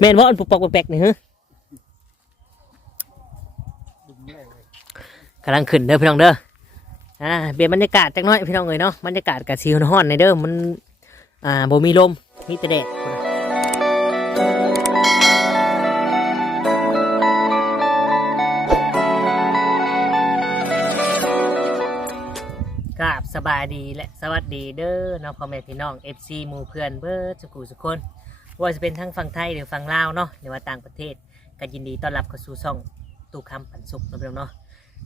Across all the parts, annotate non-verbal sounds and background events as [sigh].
แม่นว่าอันปุกปอกแปลกๆนี่ฮะกำลังขึ้นเด้อพี่น้องเด้ออ่าเปลี่ยนบรรยากาศจักหน้อยพี่น้องเอ้ยเนาะบรรยากาศกับซีฮ้อนๆในเด้อมันอ่าบ่มีลมมีแต่แดดกราบสบายดีและสวัสดีเด้อเนาะพ่อแม่พี่น้อง FC หมู่เพื่อนเบิร์ดสุกุสุกคน ว่าจะเป็นทั้งฝั่งไทยหรือฝั่งลาวเนาะหรือว่าต่างประเทศก็ยินดีต้อนรับเข้าสู่ช่องตู้คำปันสุกนะพี่น้องเนาะ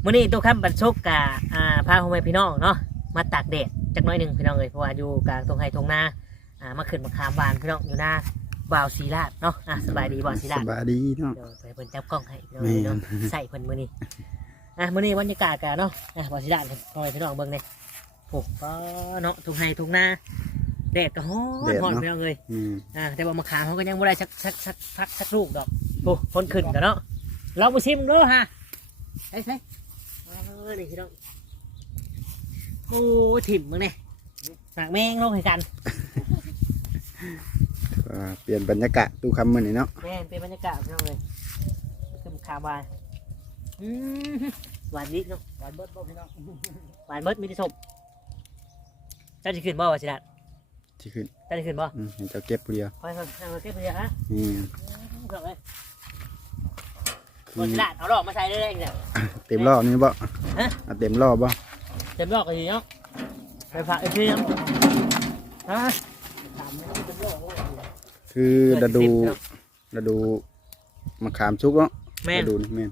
มื้อนี้ตู้คำปันสุกกับอ่าพาพ่อแม่พี่น้องเนาะมาตากแดดจักหน้อยหนึ่งพี่น้องเลยเพราะว่าอยู่กลางตรงไฮตรงนาอ่ามาขึ้นมาขามบานพี่น้องอยู่หน้าบ่าวศรีราชเนาะอะสบายดีบ่าวศรีสราชบายดีเนาะเดี๋ยวไปเพิ่นจับกล้องให้พี่น้องเลยเนาะแม่นใส่เพิ่นมื้อนี้อะมื้อนี้บรรยากาศกันเนาะอะบ่าวศรีราชพ่อแม่พี่น้องเบิ่งเนี่ยโอ้ก็เนาะตรงไฮตรงนา แดดก็ฮ้อนฮ้อนพี่น้องเลยอืมอ่าแต่ว่ามะขามเขาก็ยังไม่ได้สักสักสักสักสักลูกดอกโอ้คนขึ้นกันเนาะลองไปชิมดูฮะใช่ใช่เออนี่พี่น้องโอ้ถิ่มมึงเนี่ยหนักแมงลงให้กันก็เปลี่ยนบรรยากาศตู้คำมือนี่เนาะแม่นเป็นบรรยากาศพี่น้องเลยขึ้นมะขามหวานอืมหวานนิดเนาะหวานเบิดบ่พี่น้องหวานเบิดมีที่สมเจ้าจะขึ้นบ่วะสิดัด ที่ขึ้นเจ้าจะขึ้นบ่อืมให้เจ้าเก็บผู้เดียวคอยคอยคอยเก็บไปเลยฮะนี่เกือบเลยคืบ่อสิดัดเอาดอกมาใส่ได้เลยเนี่ย เต็มรอบนี่บ่ฮะอะเต็มรอบบ่เต็มดอกเลยเนาะไปฝากไอ้พี่เนาะฮะคือฤดูฤดูมะขามชุกเนาะแม่นฤดูนี่แม่น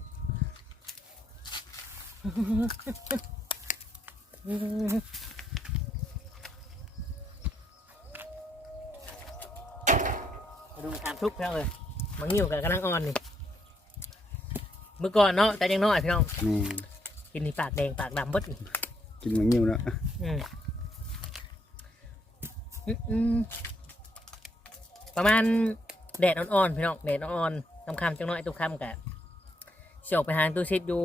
มาดูตามทุกพี่น้องเลยมังงิ้วกับกำลังอ่อนนี่เมื่อก่อนเนาะแต่ยังน้อยพี่น้องแม่นกินนี่ปากแดงปากดำเบดนี่กินมันงิ้วแล้วอืมอืมอืมประมาณแดดอ่อนๆพี่น้องแดดอ่อนๆค่ำๆจังน้อยตุกค่ำกะสิออกไปหาตู้ซิดอยู่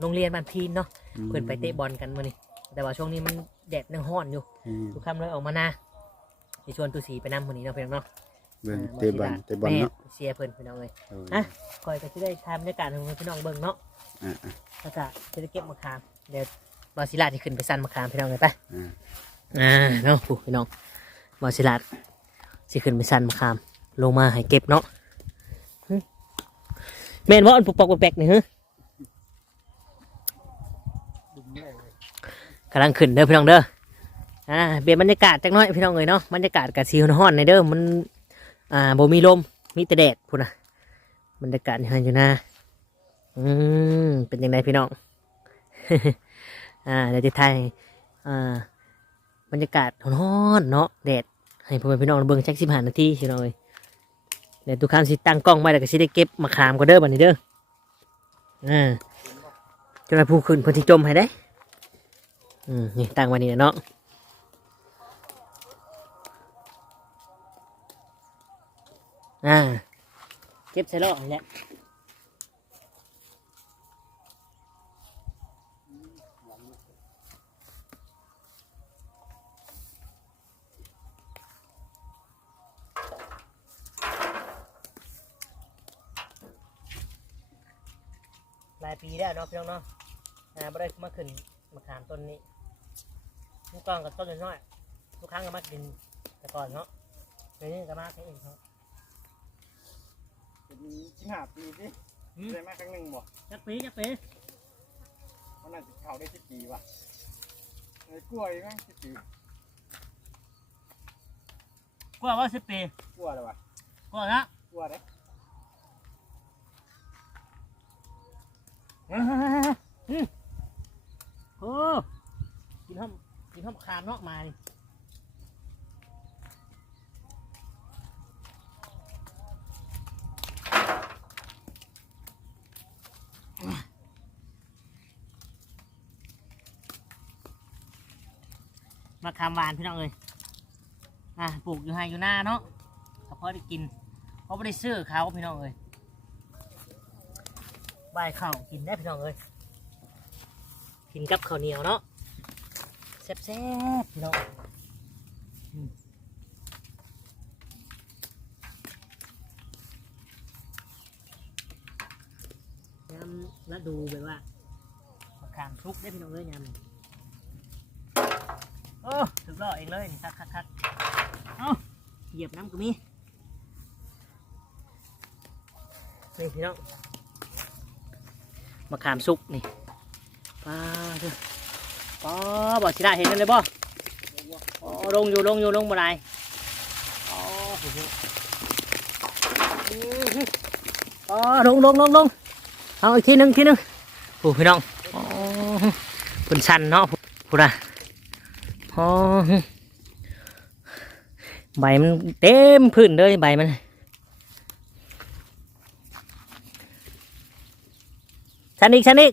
โรงเรียนบ้านพีนเนาะเพื่อนไปเตะบอลกันมานี่แต่ว่าช่วงนี้มันแดดยังร้อนอยู่อืมทุกคำเลยออกมาหน้าไปชวนตูสีไปนั่งคนนี้เนาะเพื่อนเนาะ เบิ่งเตะบอลเตะบอลเนาะแม่เชียร์เพื่อนพี่น้องเลยเออฮะคอยก็จะได้ทำบรรยากาศของพี่น้องเบิ่งเนาะอะอะแล้วก็จะได้เก็บมะขามเดี๋ยวบาซิลาที่ขึ้นไปสั่นมะขามพี่น้องเลยไปอ่าอ่าเนาะผู้พี่น้องบาซิลาสิขึ้นไปสั่นมะขาม ลงมาให้เก็บเนาะหึแม่นว่าอันปุกปอกแปลกๆนี่ฮะกำลังขึ้นเด้อพี่น้องเด้ออ่าเปลี่ยนบรรยากาศจักหน้อยพี่น้องเลยเนาะบรรยากาศกับซีฮ้อนๆในเด้อมัน อ่าบ่มีลมมีแต่แดดพุ่นนะบรรยากาศอยู่หันอยู่นะอืมเป็นยังไงพี่น้อง อ่าเดี๋ยวจะถ่ายอ่าบรรยากาศร้อนเนาะแดดให้พ่อแม่พี่น้องเบิ่งจักสิบห้านาทีพี่น้องเลยเดี๋ยวทุกครั้งสิตั้งกล้องไว้แล้วก็สิได้เก็บมะขามก็เด้อบัดนี้เด้ออ่าจะไปผู้ขึ้นพนที่จมให้ได้อืมนี่ตั้งไว้นี่นะเนาะ อ่าเก็บใส่ล้อนี่แหละหลายปีแล้วเนาะพี่น้องเนาะอ่าไม่ได้มาขึ้นมาขามต้นนี้ทุกกองกับต้นน้อยๆทุกครั้งก็มากินแต่ก่อนเนาะเดี๋ยวนี้ก็มาแค่เองครับ เป็นสิบห้าปีสิอืม ได้มาครั้งหนึ่งบ่จักปีจักปีมันน่าจะเข้าได้สิบปีว่ะไอ้กล้วยมั้งสิบปีกว่าว่าสิบปีกล้วยเลยวะกว่าละกล้วยเด้อืมโอ้กินห้อมกินห้อมคามเนาะมานี่ มะขามหวานพี่น้องเอ้ยอะปลูกอยู่ไฮอยู่หน้าเนาะเก็พอได้กินเขาไม่ได้ซื้อเขาพี่น้องเอ้ยใบข้าวกินได้พี่น้องเอ้ยกินกับข้าวเหนียวเนาะแซ่บๆพี่น้องแล้วดูแบบว่ามะขามทุกได้พี่น้องเอ้ยยัง โอ้ถึกล่อเองเลยนี่คักคักคักเอาเหยียบน้ำก็มีนี่พี่น้องมาขามสุกนี่ป้าเถอะป้าบอกชิได้เห็นกันเลยบ่อ๋อลงอยู่ลงอยู่ลงบ่ได้โอ้โอ้ลงลงลงลงเอาอีกทีหนึงอีกทีหนึงโอ้พี่น้องอ๋อพุ่นชันเนาะพุ่นอะ อ๋อใบมันเต็มพื้นเลยใบมันชันอีกชันอีก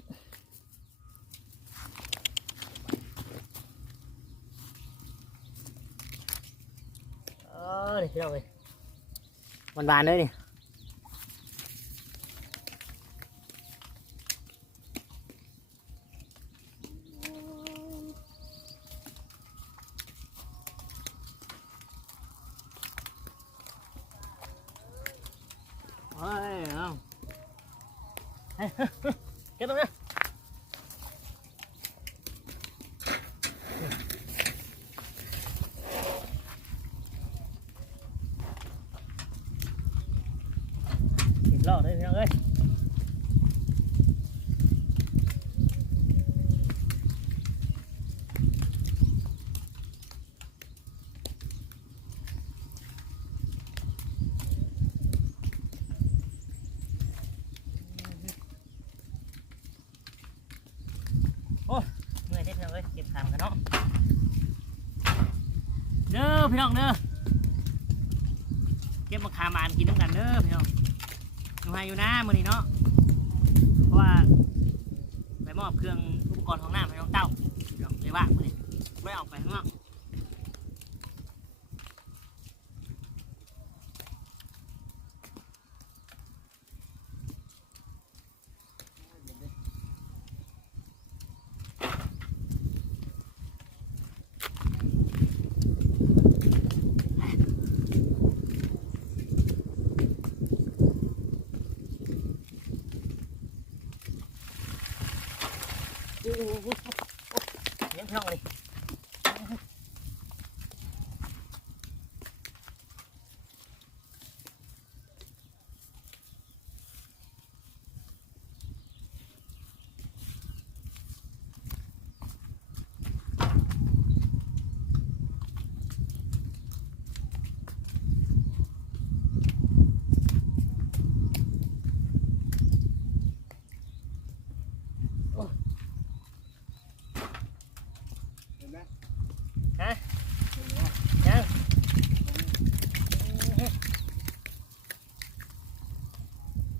เออนี่พี่น้องเลยมันบานเลยนี่ I [laughs] พี่น้องเด้อเก็บมาขามานกินน้ำกันเด้อพี่น้องอยู่ไฮอยู่นะมือนี้เนาะเพราะว่าไปมอบเครื่องอุปกรณ์ของน้ำให้น้องเต้าเดี๋ยวเลยว่ามือนี้ไม่ออกไปข้างนอกโอ้โหโอ้โหโอ้โหเลี้ยง พี่น้องเลยโอ้ เห็นไหม ฮะ เห็นไหม ยัง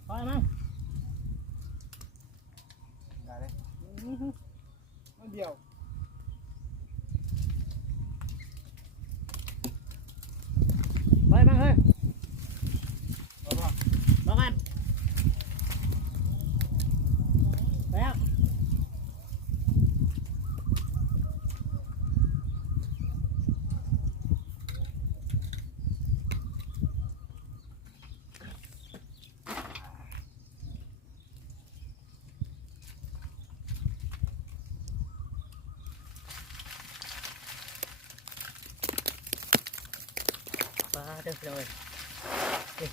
พอแล้วมั้ง ได้เลยมันเดียว พอแล้วมั้งเฮ้ย เอาป่ะ รอกันไปแล้ว มาเด้อพี่น้องเอ้ยนี่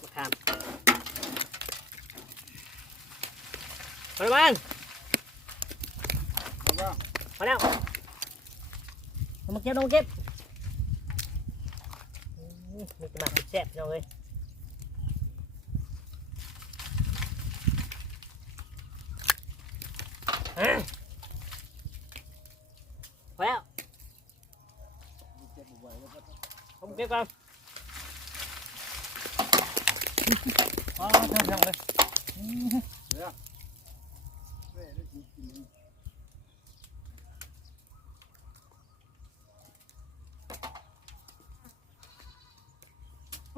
มะขามมาแล้วมั้งเอาป่ะมาแล้วเอามาเก็บเอามาเก็บอืมนี่จะมาแซ่บพี่น้องเอ้ยอะมาแล้ว เจ็บบ่อยแล้วก็ ผมเก็บก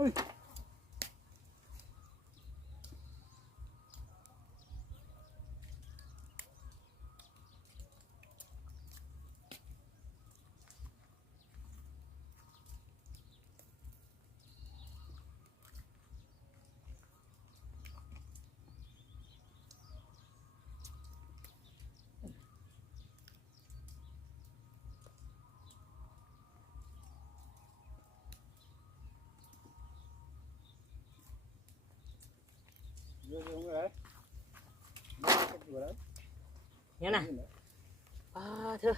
่ อนอ๋อทำทำเลยเว้ยได้กินกินเฮ้ย อยู่แล้ว เนี่ยนะอ่าเธอ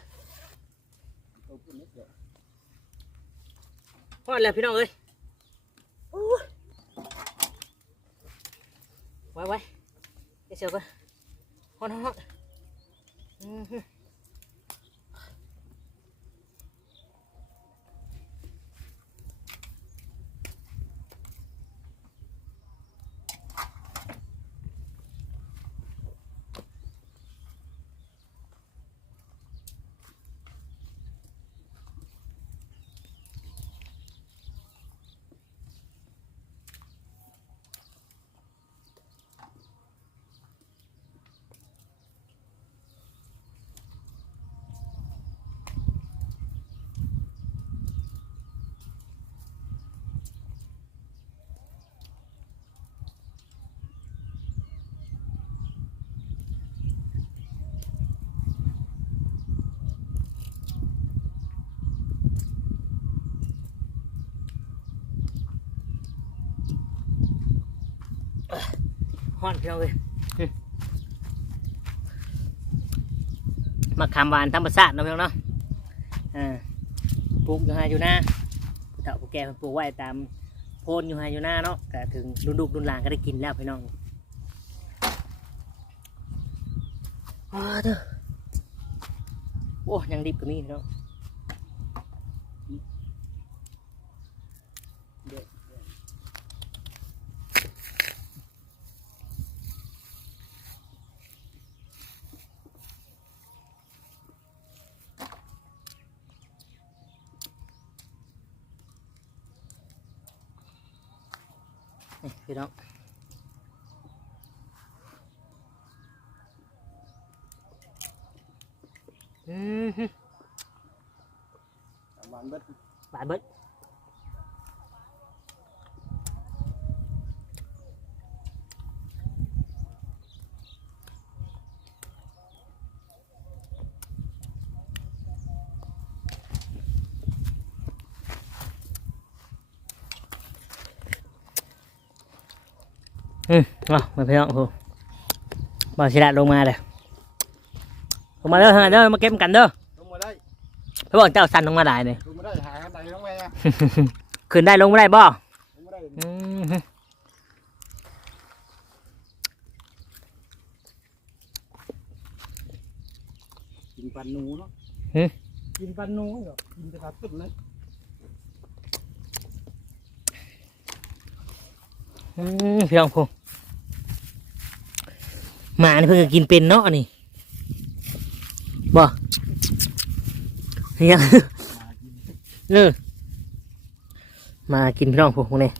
ตัวพูดนิดเดียว ฮอดแล้วพี่น้องเอ้ยโอ้ยไว้ไว้เดี๋ยวเชียวกันฮอดฮอดฮอดอือฮึฮ อดพี่น้องเอ้ยอืมมาคำหวานธรรมชาติเนาะพี่น้องเนาะอ่าปลูกอยู่ไฮอยู่หน้าผู้เฒ่าผู้แก่เพิ่นปลูกไว้ตามโพนอยู่ไฮอยู่หน้าเนาะก็ถึงรุ่นลูกรุ่นหลานก็ได้กินแล้วพี่น้องอ้าเด้อโอ้ยังดิบกว่านี้พี่น้อง นี่ พี่น้องอืมฮึประมาณเบิดบาดเบิด เอามาพี่น้องโหบอสิละลงมาเลยลงมาเด้อทางนั้นเด้อมาเก็บกันเด้อลงมาได้เพื่อบอกเจ้าสันลงมาได้เลยลงมาได้หากันได้ลงไปอะขึ้นได้ลงไม่ได้บ่ลงมาได้อืมฮึกินปันหนูเนาะกินปันหนูเหรอกินแต่ปลาตึ้งเลยอืมพี่น้องพง หมานี่เพิ่งกินเป็นเนาะนี่บ่ยังเออมากินพี่น้องพวกนี้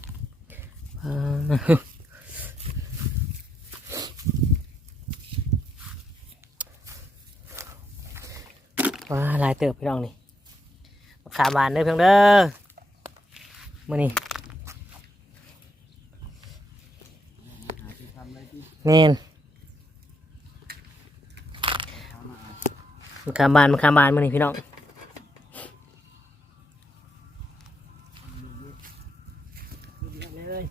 ว้าลายเติบพี่น้องนี่ขามหวานเด้อเพียงเด้อมานี่หาที่ทำอะไรที่แน่น มะขามบานมะขามบานมานี่พี่น้องเลย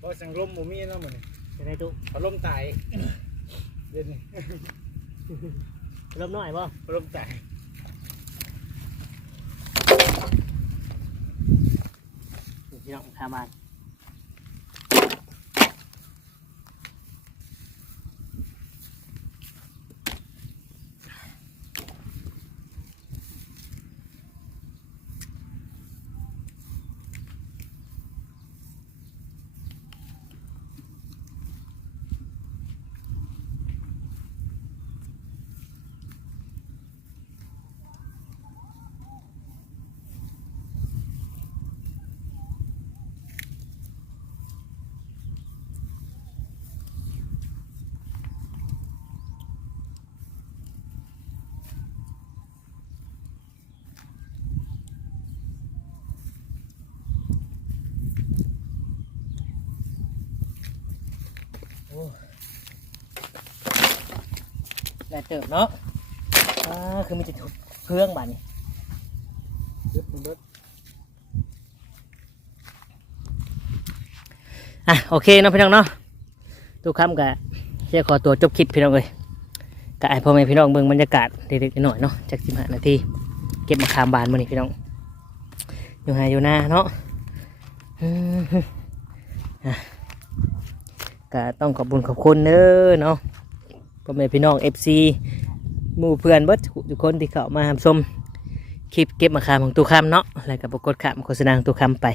ก็สังลมหมูมีเนาะเหมือนจะได้ตุพัดลมตายเย็นนี่เริ่มน้อยบ่พัดลมตาย พี่น้องมะขามบาน ได้เติบเนาะอ่าคือมีแต่เพื่องบานนี่เด็ดเด็ดอะโอเคเนาะพี่น้องเนาะทุกคำกะเชียขอตัวจบคลิปพี่น้องเลยกะให้พ่อแม่พี่น้องเบิ่งบรรยากาศเด็กๆหน่อยเนาะจากสิบห้านาทีเก็บมะขามบานมาหนี่พี่น้องอยู่ไฮอยู่หน้าเนาะกะต้องขอบคุญขอบคุณเด้อเนาะ พ่อแม่พี่น้องเอฟซีหมู่เพื่อนเบิดทุกคนที่เข้ามาชมคลิปเก็บมะขามของตู้คำเนาะแล้วก็ปรากฏขามโฆษณาของตู้คำไป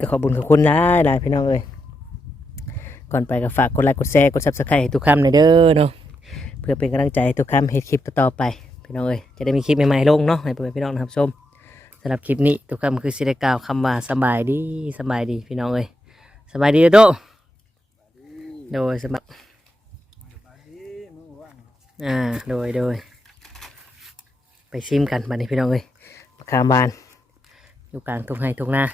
ก็ขอบุญขอบคุณหลายหลายพี่น้องเอ้ยก่อนไปก็ฝากกดไลค์กดแชร์กดซับสไครต์ให้ทุกคำหน่อยเด้อเนาะเพื่อเป็นกำลังใจให้ทุกคำเฮ็ดคลิปต่อไปพี่น้องเอ้ยจะได้มีคลิปใหม่ๆลงเนาะให้พ่อแม่พี่น้องนะครับชมสำหรับคลิปนี้ทุกคำคือสิได้กล่าวคำว่าสบายดีสบายดีพี่น้องเอ้ยสบายดีเด้อโตโดยสบาย บาดนีมือว่าง อ่าโดยโดยไปซิมกันบัดนี้พี่น้องเอ้ยมะขามบาน อยู่กลางทุ่งไร่ทุ่งนา